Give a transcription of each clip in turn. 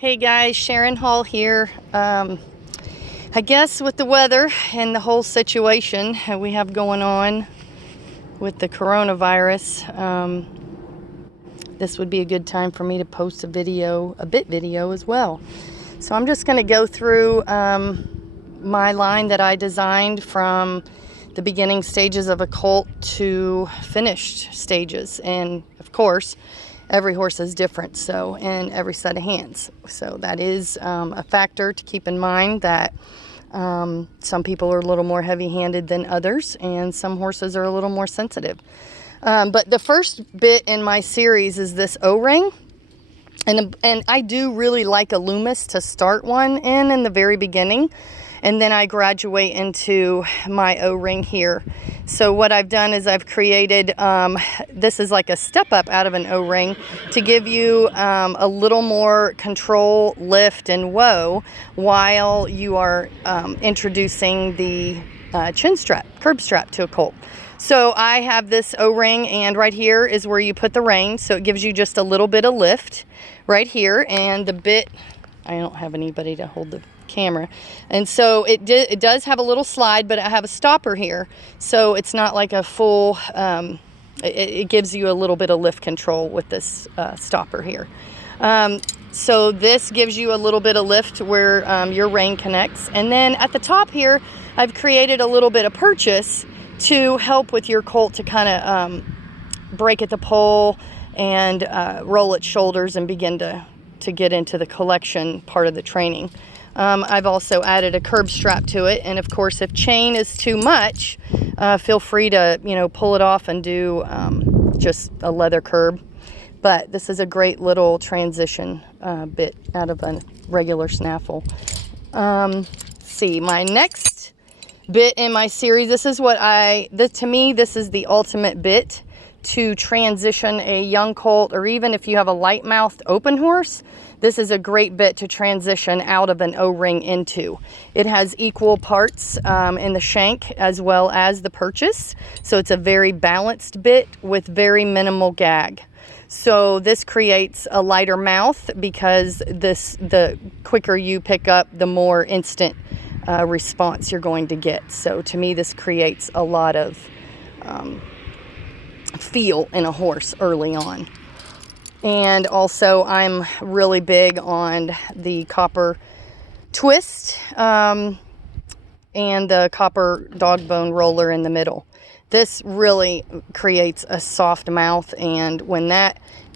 Hey guys, Sharin Hall here. I guess with the weather and the whole situation we have going on with the coronavirus, this would be a good time for me to post a video as well. So I'm just going to go through my line that I designed from the beginning stages of a colt to finished stages, and of course every horse is different, so, and every set of hands. So that is a factor to keep in mind, that some people are a little more heavy-handed than others, and some horses are a little more sensitive. But the first bit in my series is this O-ring. And I do really like a Loomis to start one in the very beginning. And then I graduate into my O-ring here. So what I've done is I've created, this is like a step up out of an O-ring to give you a little more control, lift, and whoa while you are introducing the chin strap, curb strap to a colt. So I have this O-ring, and right here is where you put the rein. So it gives you just a little bit of lift right here. And the bit, I don't have anybody to hold the camera, and so it does have a little slide, but I have a stopper here, so it's not like a full it gives you a little bit of lift control with this stopper here. So this gives you a little bit of lift where your rein connects, and then at the top here I've created a little bit of purchase to help with your colt to kind of break at the pole and roll its shoulders and begin to get into the collection part of the training. I've also added a curb strap to it, and of course if chain is too much, feel free to pull it off and do just a leather curb. But this is a great little transition bit out of a regular snaffle. See, my next bit in my series, this is what to me this is the ultimate bit to transition a young colt, or even if you have a light-mouthed open horse, this is a great bit to transition out of an O-ring into. It has equal parts in the shank as well as the purchase, so it's a very balanced bit with very minimal gag. So this creates a lighter mouth because the quicker you pick up, the more instant response you're going to get. So to me, this creates a lot of feel in a horse early on. And also I'm really big on the copper twist and the copper dog bone roller in the middle. This really creates a soft mouth, and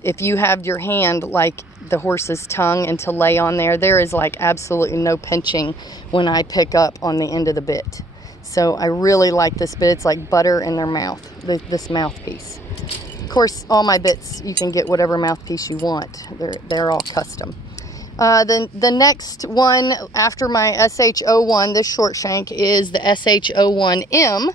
if you have your hand like the horse's tongue and to lay on there is like absolutely no pinching when I pick up on the end of the bit. So I really like this bit. It's like butter in their mouth, this mouthpiece. Of course, all my bits, you can get whatever mouthpiece you want. They're all custom. Then the next one after my SH01, this short shank, is the SH01M.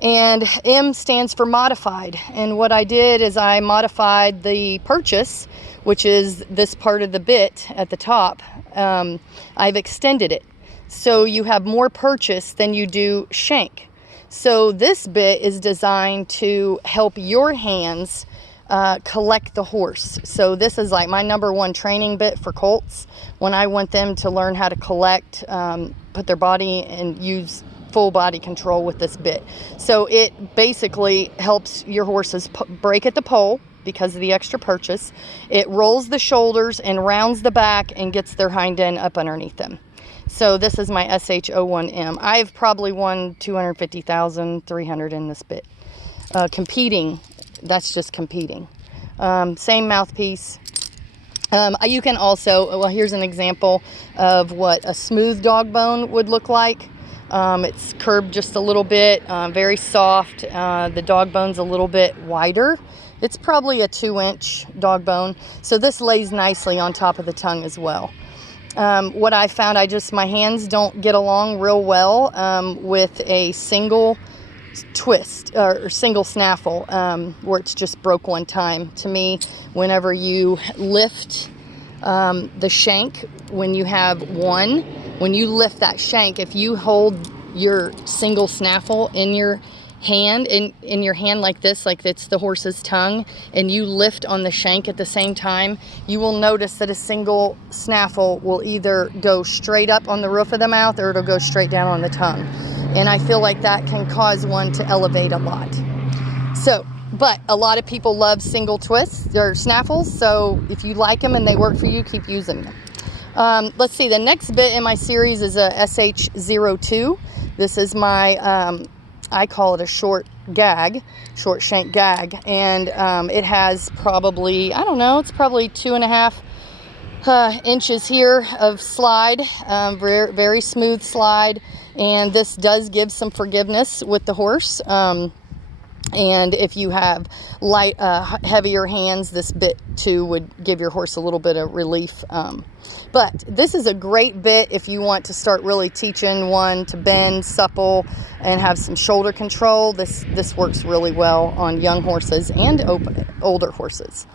And M stands for modified. And what I did is I modified the purchase, which is this part of the bit at the top. I've extended it. So you have more purchase than you do shank. So this bit is designed to help your hands collect the horse. So this is like my #1 training bit for colts when I want them to learn how to collect, put their body and use full body control with this bit. So it basically helps your horses break at the pole because of the extra purchase. It rolls the shoulders and rounds the back and gets their hind end up underneath them. So this is my SH01M. I've probably won 250,000, 300 in this bit. Competing, that's just competing. Same mouthpiece. You can also, well, here's an example of what a smooth dog bone would look like. It's curved just a little bit, very soft. The dog bone's a little bit wider. It's probably a 2-inch dog bone. So this lays nicely on top of the tongue as well. What I found, my hands don't get along real well with a single twist or single snaffle where it's just broke one time. To me, whenever you lift the shank, when you lift that shank, if you hold your single snaffle in your hand in your hand like this, like it's the horse's tongue, and you lift on the shank at the same time, you will notice that a single snaffle will either go straight up on the roof of the mouth or it'll go straight down on the tongue. And I feel like that can cause one to elevate a lot. So, but a lot of people love single twists or snaffles, so if you like them and they work for you, keep using them. Let's see, the next bit in my series is a SH02. This is my, I call it a short shank gag, and it has probably, I don't know, it's probably 2.5 inches here of slide, very, very smooth slide, and this does give some forgiveness with the horse. And if you have light, heavier hands, this bit too would give your horse a little bit of relief. But this is a great bit if you want to start really teaching one to bend, supple, and have some shoulder control. This works really well on young horses and older horses.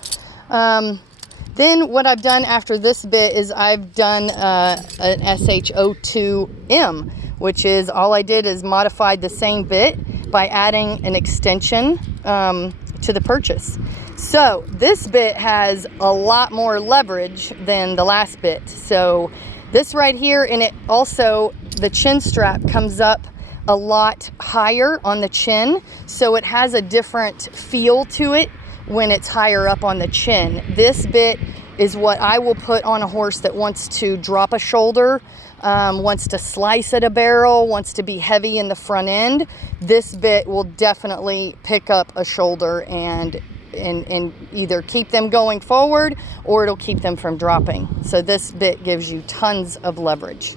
Then what I've done after this bit is I've done an SH02M, which is all I did is modified the same bit by adding an extension to the purchase. So this bit has a lot more leverage than the last bit. So this right here, and it also, the chin strap comes up a lot higher on the chin, so it has a different feel to it when it's higher up on the chin. This bit is what I will put on a horse that wants to drop a shoulder, wants to slice at a barrel, wants to be heavy in the front end. This bit will definitely pick up a shoulder and either keep them going forward or it'll keep them from dropping. So this bit gives you tons of leverage.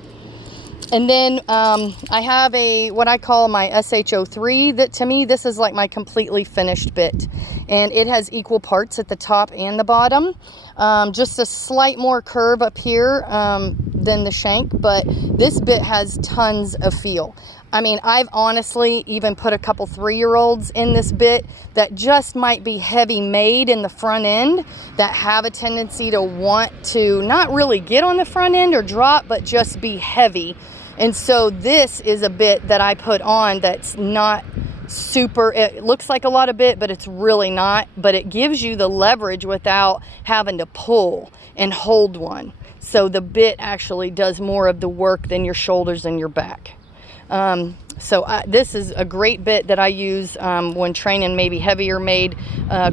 And then I have what I call my SH03, that to me, this is like my completely finished bit. And it has equal parts at the top and the bottom. Just a slight more curve up here than the shank, but this bit has tons of feel. I mean, I've honestly even put a couple 3-year-olds in this bit that just might be heavy made in the front end, that have a tendency to want to not really get on the front end or drop, but just be heavy. And so this is a bit that I put on that's not super, it looks like a lot of bit, but it's really not. But it gives you the leverage without having to pull and hold one. So the bit actually does more of the work than your shoulders and your back. This is a great bit that I use when training maybe heavier made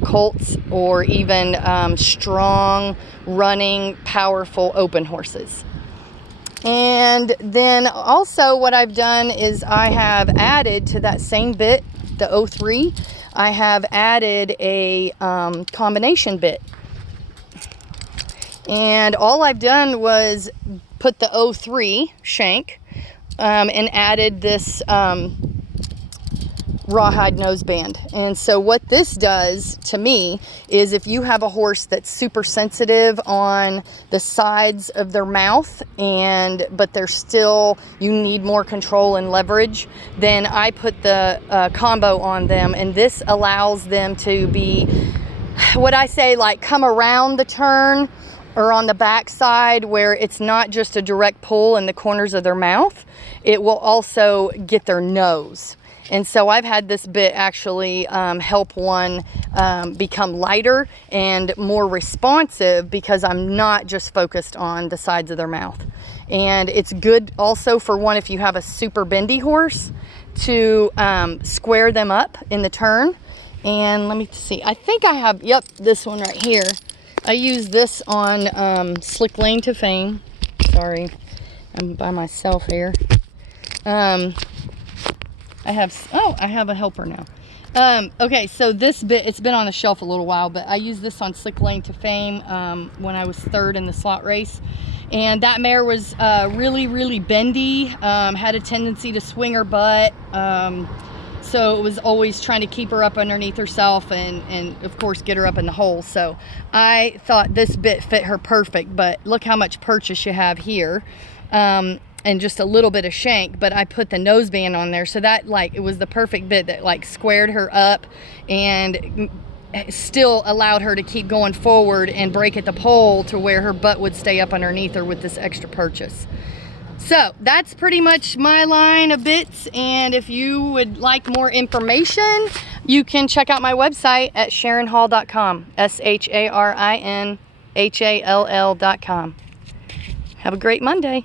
colts or even strong, running, powerful open horses. And then also what I've done is I have added to that same bit, the 03, I have added a combination bit. And all I've done was put the 03 shank and added this rawhide noseband. And so what this does to me is, if you have a horse that's super sensitive on the sides of their mouth but they're still, you need more control and leverage, then I put the combo on them, and this allows them to be, what I say, like come around the turn or on the back side, where it's not just a direct pull in the corners of their mouth. It will also get their nose. And so I've had this bit actually help one become lighter and more responsive, because I'm not just focused on the sides of their mouth. And it's good also for one, if you have a super bendy horse, to square them up in the turn. And let me see, I think I have, yep, this one right here. I use this on Slick Lane to Fame. Sorry, I'm by myself here. I have a helper now. Okay, so this bit, it's been on the shelf a little while, but I used this on Slick Lane to Fame when I was 3rd in the slot race. And that mare was really, really bendy, had a tendency to swing her butt. So it was always trying to keep her up underneath herself and of course get her up in the hole. So I thought this bit fit her perfect, but look how much purchase you have here. And just a little bit of shank, but I put the noseband on there, so that, like, it was the perfect bit that like squared her up and still allowed her to keep going forward and break at the pole to where her butt would stay up underneath her with this extra purchase. So that's pretty much my line of bits, and if you would like more information, you can check out my website at sharinhall.com, SharinHall.com. Have a great Monday.